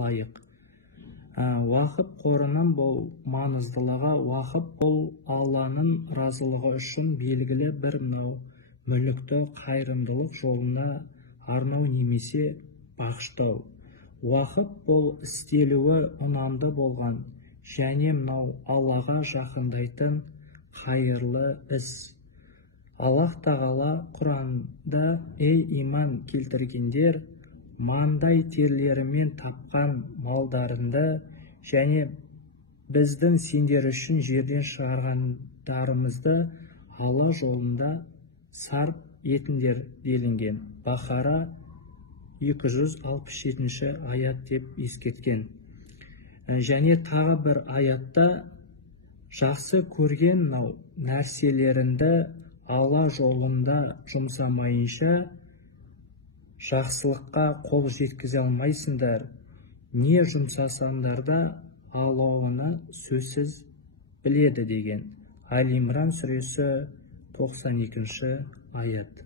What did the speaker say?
лайық. Уақыт қорының бұл маңыздылығы, уақыт бұл Алланың разылығы үшін белгілі бір мүлікті қайырымдылық жолына арнау немесе бағыштау. Уақыт бұл істелуі ұнамды болған және Аллаға жақындайтын қайырлы іс. Аллах тағала Құранда: «Ей иман келтіргендер, маңдай терлерімен тапқан малдарында және біздің сендер үшін жерден шығарғандарымызды Алла жолында сарп етіңдер» делінген. Бақара 267 аят деп ескерткен. Және тағы бір аятта: жақсы көрген нәрселеріңді Алла жолында жұмсамайынша жақсылыққа қол жеткізе алмайсыңдар. Не жұмсасаңдар да Алла оны сөзсіз біледі деген. Али Имран сүресі 92 аят.